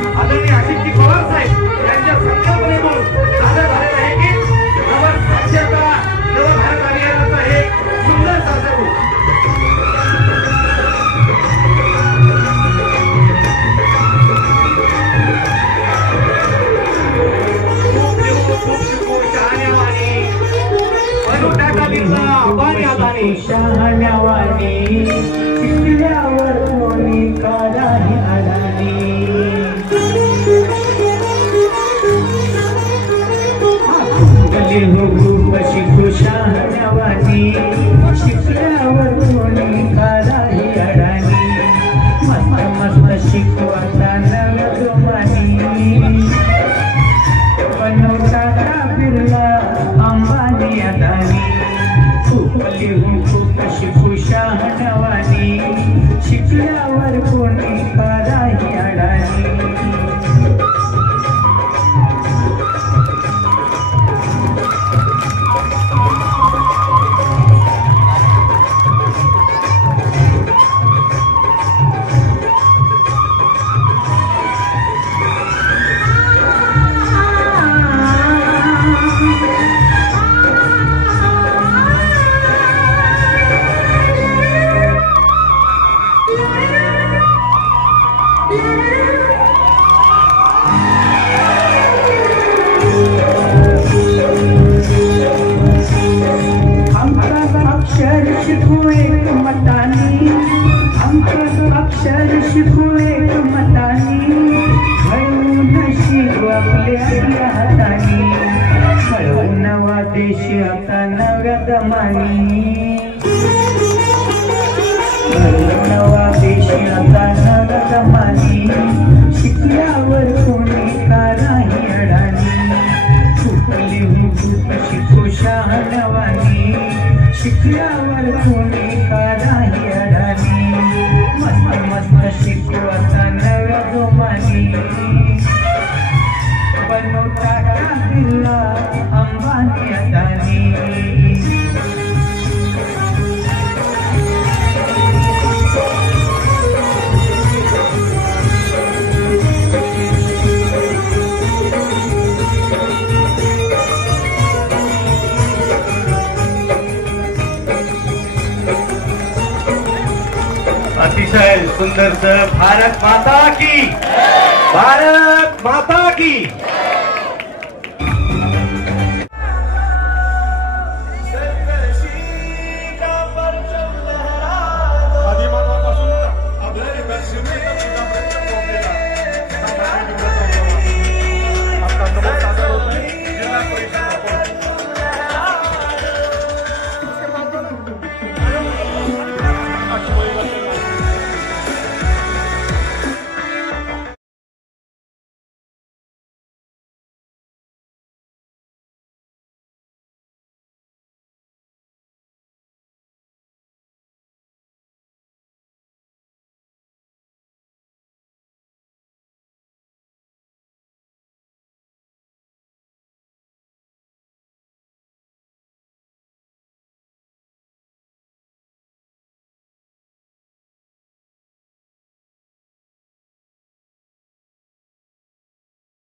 आदरणीय आशिषजी पवार साहेब यांच्या संकल्पनेतून सादर झालेलं आहे की नवभारताचा नवभारत अभियानाचा हे सुंदर सासरू खूप शिकू शहाण्यावाणी बनू टाका दिला आबानी आबानी शहाण्यावाणी शिकल्यावर कोणी कालाही अडाणी खूप शिकू शहाण्यावाणी शिकल्यावर कोणी कालाही अडाणी मस्त मस्त शिकवता नवजवानी बनवता बिर्ला अंबानी अदानी खूप शिकू शहाण्यावानी शिकल्यावर कोणी कालाही अडाणी अक्षर शिकू एक मतानी आमचं अक्षर शिकू एक मतानी घडवून शिकू आपल्या हातानी घडवून नवा देश आता नव्या दमानी घडवून नवा देश आता नव्या दमानी शिकल्यावर कोणी कालाही अडाणी खूप शिकू शहाण्यावानी शिकल्यावर कोणी कालाही अडाणी मस्त मस्त शिकू आता नव्या जोमानी बनवता बिर्ला अंबानी अदानी अतिशय सुंदर भारत माता की